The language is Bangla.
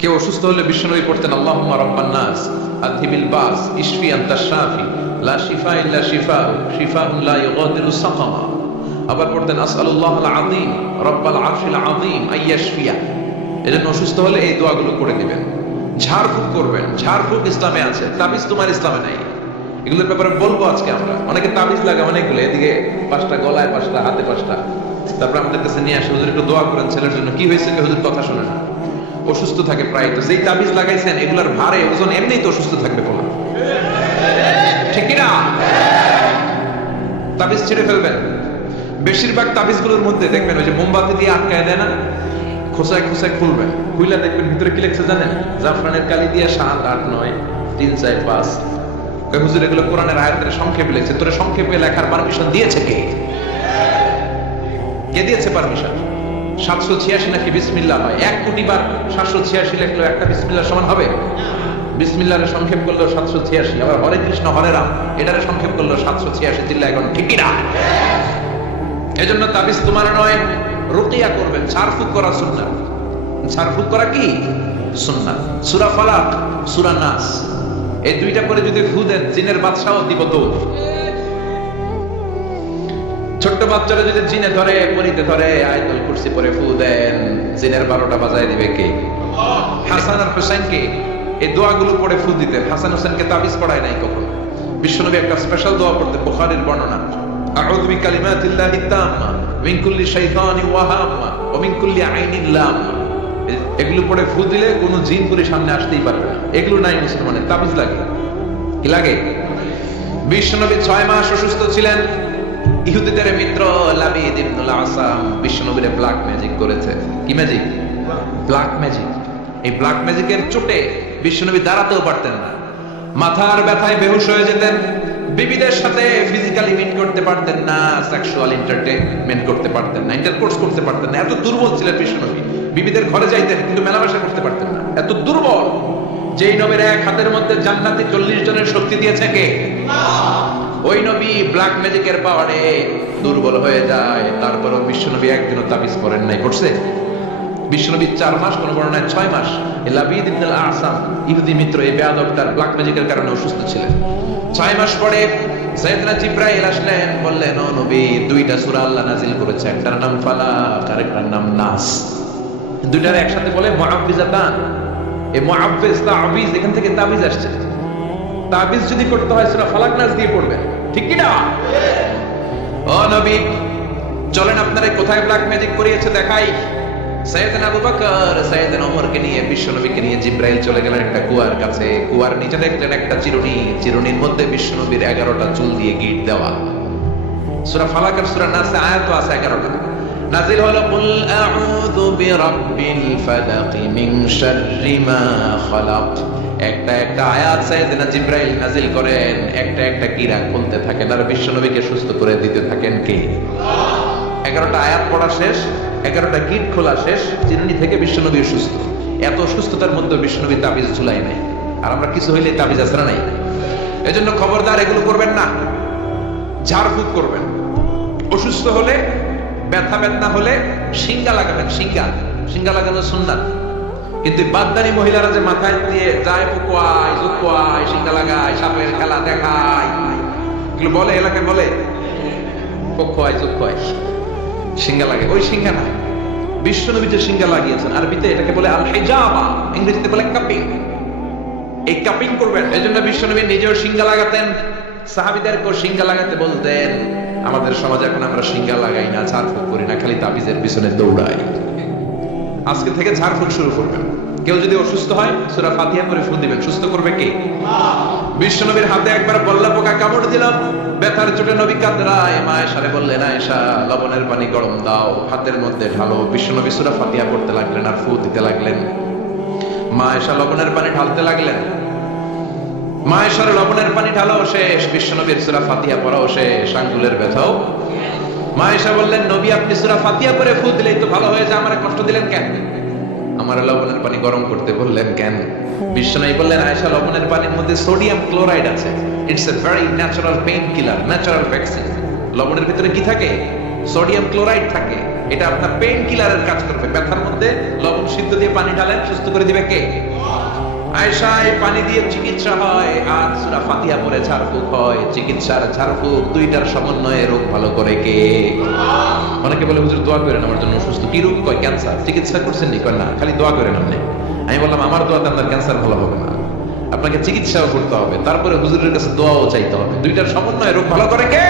কেউ অসুস্থ হলে বিশ্বনবী পড়তেন আল্লাহুম্মা রাব্বান নাস আযহিবিল বাস ইশফি আনতাশ শাফি লা শিফা ইল্লা শিফাউক শিফাউন লা ইউগাদিরু সাকামা। আবার পড়তেন আসআলুল্লাহাল আযীম রাব্বাল আরশিল আযীম আইয়াশফিয়া। এজন্য অসুস্থ হলে এই দোয়াগুলো করে দিবেন। ঝাড়ফুঁক করবেন। ঝাড়ফুঁক ইসলামে আছে, তাবিজ তোমার ইসলামে নাই। এগুলোর ব্যাপারে বলবো আজকে আমরা। অনেকে তাবিজ লাগে অনেকগুলো, এদিকে 5টা, গলায় 5টা, হাতে 5টা। তারপর আমাদের কাছে নিয়ে আসে, হুজুর একটু দোয়া করেন ছেলের জন্য। কি হয়েছে? হুজুর কথা শুনে না, অসুস্থ থাকে প্রায়। তো যেই তাবিজ লাগাইছেন এগুলার ভারে ওজন এমনিই তো অসুস্থ থাকবে বলা, ঠিক কিনা? তাবিজ ছেড়ে ফেলবেন। বেশিরভাগ তাবিজগুলোর মধ্যে দেখবেন ওই যে মোমবাতি দিয়ে আটকায় দেয় না, খোসায় খোসায় খুলবেন, খুইলা দেখবেন ভিতরে কি লেখছে জানেন? জাফরানের কালি দিয়ে 7, 8, 9, 3, 4, 5। হুজুর এগুলো কোরআনের আয়াতের সংক্ষেপে লিখছে। তোরে সংক্ষেপে লেখার পারমিশন দিয়েছে কে? কে দিয়েছে পারমিশন? 786 নাকি বিসমিল্লাহ হয়? 1 কোটি বার 786 লেখলো একটা বিসমিল্লাহ সমান হবে? বিসমিল্লাহর সংক্ষেপ করলো 786। আবার হরে কৃষ্ণ হরে রাম এটারে সংক্ষেপ করলো 786। চিল্লা এখন ঠিক কি না? এজন্য তাবিজ তোমার নয়, রুকিয়া করবেন। ঝাড়ফুঁক করা সুন্নাত। ঝাড়ফুঁক করা কি সুন্নাত। সূরা ফালাক, সূরা নাস, এই দুইটা করে যদি ফু দেন জিনের বাদশাহ দিব দৌড়। ছোট্ট বাচ্চারা যদি জিনে ধরে, পরিতে ধরে, আয়াতুল কুরসি পরে ফু দেন, জিনের 12টা বাজায় দিবে কে? হাসান আর হোসেনকে এই দোয়াগুলো পড়ে ফু দিতেন। হাসান হোসেনকে তাবিজ পড়ায় নাই কখনো। বিশ্বনবী একটা স্পেশাল দোয়া পড়তেন, বুখারীর বর্ণনা। আউযু বিকালিমাতিল্লাহিত তাম্মা মিন কুল্লি শাইতানিন ওয়া হাম্মা ওয়া মিন কুল্লি আইনিন লাম্মা। এগুলো পড়ে ফু দিলে কোনো জিন পুরি সামনে আসতেই পারবে না। এগুলো নাই মুসলমানের, তাবিজ লাগে। কি লাগে? বিশ্বনবী 6 মাস অসুস্থ ছিলেন। ইহুদিদের মিত্র লাবিদ ইবনুল আসাম বিশ্বনবীর ব্ল্যাক ম্যাজিক করেছে। কি ম্যাজিক? Black magic. এই ব্ল্যাক ম্যাজিকের চোটে বিশ্বনবী দাঁড়াতেও পারতেন না, মাথার ব্যথায় বেহুশ হয়ে যেতেন, বিবিদের সাথে ফিজিক্যালি মিট করতে পারতেন না, সেক্সুয়াল এন্টারটেইনমেন্ট করতে পারতেন না, ইন্টারকোর্স করতে পারতেন না। এত দুর্বল ছিলেন বিশ্বনবী। বিবিদের ঘরে যাইতেন কিন্তু মেলামেশা করতে পারতেন না, এত দুর্বল। যেই নবীর এক হাতের মধ্যে জান্নাতি 40 জনের শক্তি দিয়েছে কে? ওই নবী ব্ল্যাক ম্যাজিকের পাওয়ারে দুর্বল হয়ে যায়। তারপরও বিশ্বনবী একদিনও তাবিজ পড়েন নাই। পড়ছে? বিশ্বনবী 4 মাস, কোন বর্ণনায় 6 মাস। লাবিদ ইবনুল আসাম ইহুদি মিত্র এই বেয়াদবটার ব্ল্যাক ম্যাজিকের কারণে অসুস্থ ছিলেন। 6 মাস পরে সাইয়েদনা জিবরাইল আসলেন, বললেন ও নবী, 2টা সূরা আল্লাহ নাযিল করেছে, একটার নাম ফালাক আর একটার নাম নাস। দুইটার একসাথে বলে মুআব্বিজাতান। এই মুআব্বিজ তাবিজ, এখান থেকে তাবিজ আসছে। তাবিজ যদি করতে হয় সূরা ফালাক নাস দিয়ে পড়বেন, ঠিক কি না? ও নবী, চলেন আপনারা কোথায় ব্ল্যাক ম্যাজিক করিয়েছে দেখাই। সাইয়েদনা আবু বকর সাইয়েদনা ওমরকে নিয়ে বিশ্বনবীকে নিয়ে জিবরাইল চলে গেলেন একটা কুয়ার কাছে। কুয়ার নিচে দেখলেন একটা চিরুনি, চিরুনির মধ্যে বিশ্বনবীর 11টা চুল দিয়ে গিট দেওয়া। সূরা ফালাক আর সূরা নাসে আয়াত আছে 11টা। নাযিল হলো কুল আউযু বিরাব্বিল ফালাক মিন শাররি মা খালাক। একটা একটা আয়াত সাইয়েদনা জিবরাইল নাযিল করেন, একটা একটা কিরা খুলতে থাকেন আর বিশ্বনবীকে সুস্থ করে দিতে থাকেন কে? আল্লাহ। 11টা আয়াত পড়া শেষ, 11টা গিট খোলা শেষ, চিরুনি থেকে বিশ্বনবী সুস্থ। এত সুস্থতার মধ্যে বিশ্বনবী তাবিজ ঝুলাই নাই। আর আমরা কিছু হইলে তাবিজ আসরা নাই। এজন্য খবরদার এগুলো করবেন না। ঝাড়ফুঁক করবেন। অসুস্থ হলে, ব্যথা বেদনা হলে শিঙ্গা লাগাবেন। শিঙ্গা লাগানো সুন্নাত। কিন্তু বাদদানি মহিলারা যে মাথায় দিয়ে যায় পুকুয়ায় জুকুয়ায় শিঙ্গা লাগায়, সাপের খেলা দেখায়, এগুলো বলে এলাকায় বলে পক্ষয় জুকুয়ায় শিঙ্গা লাগে। ওই শিঙ্গা না, বিশ্বনবী যে শিঙ্গা লাগিয়েছেন আরবিতে এটাকে বলে আল হিজাবা, ইংরেজিতে বলে কাপিং। এই কাপিং করবেন। এজন্য বিশ্বনবী নিজেও শিঙ্গা লাগাতেন, সাহাবীদেরকেও শিঙ্গা লাগাতে বলতেন। আমাদের সমাজে এখন আমরা শিঙ্গা লাগাই না, ঝাড়ফুঁক করি না, খালি তাবিজের পিছনে দৌড়াই। আজকে থেকে ঝাড়ফুঁক শুরু করবেন। কেউ যদি অসুস্থ হয় সূরা ফাতিহা করে ফু দিবেন। সুস্থ করবে কে? বিশ্বনবীর হাতে একবার বল্লা পোকা কামড় দিলাম, ব্যথার চোটে নবী কাঁদরায়। মা আয়েশারে বললেন, আয়েশা লবণের পানি গরম দাও, হাতের মধ্যে ঢালো। বিশ্বনবী সূরা ফাতিহা পড়তে লাগলেন আর ফু দিতে লাগলেন। মা আয়েশা লবণের পানি ঢালতে লাগলেন। মা আয়েশার লবণের পানি ঢালাও শেষ, বিশ্বনবীর সূরা ফাতিহা পড়াও শেষ, আঙ্গুলের ব্যথাও। মা আয়েশা বললেন, নবী আপনি সূরা ফাতিহা পড়ে ফু দিলেই তো ভালো হয়ে যায়, আমারে কষ্ট দিলেন কেন? আমার লবণের পানি গরম করতে বললেন কেন? বিশ্বনবী বললেন, আয়েশা লবণের পানির মধ্যে সোডিয়াম ক্লোরাইড আছে। It's a very natural pain killer, natural vaccine. লবণের ভিতরে কি থাকে? সোডিয়াম ক্লোরাইড থাকে। এটা আপনার পেইন কিলারের কাজ করবে। ব্যথার মধ্যে লবণ সিদ্ধ দিয়ে পানি ঢালেন, সুস্থ করে দিবে কে? আয়েশা, এই পানি দিয়ে চিকিৎসা হয় আর সূরা ফাতিহা পড়ে ঝাড়ফুঁক হয়। চিকিৎসার ঝাড়ফুঁক দুইটার সমন্বয়ে রোগ ভালো করে কে? অনেকে বলে হুজুর দোয়া করেন আমার জন্য অসুস্থ। কি রোগ? কয় ক্যান্সার। চিকিৎসা করছেন নি? কয় না, খালি দোয়া করেন আপনি। আমি বললাম আমার দোয়াতে আপনার ক্যান্সার ভালো হবে না, আপনাকে চিকিৎসাও করতে হবে, তারপরে হুজুরের কাছে দোয়াও চাইতে হবে। দুইটার সমন্বয়ে রোগ ভালো করে কে?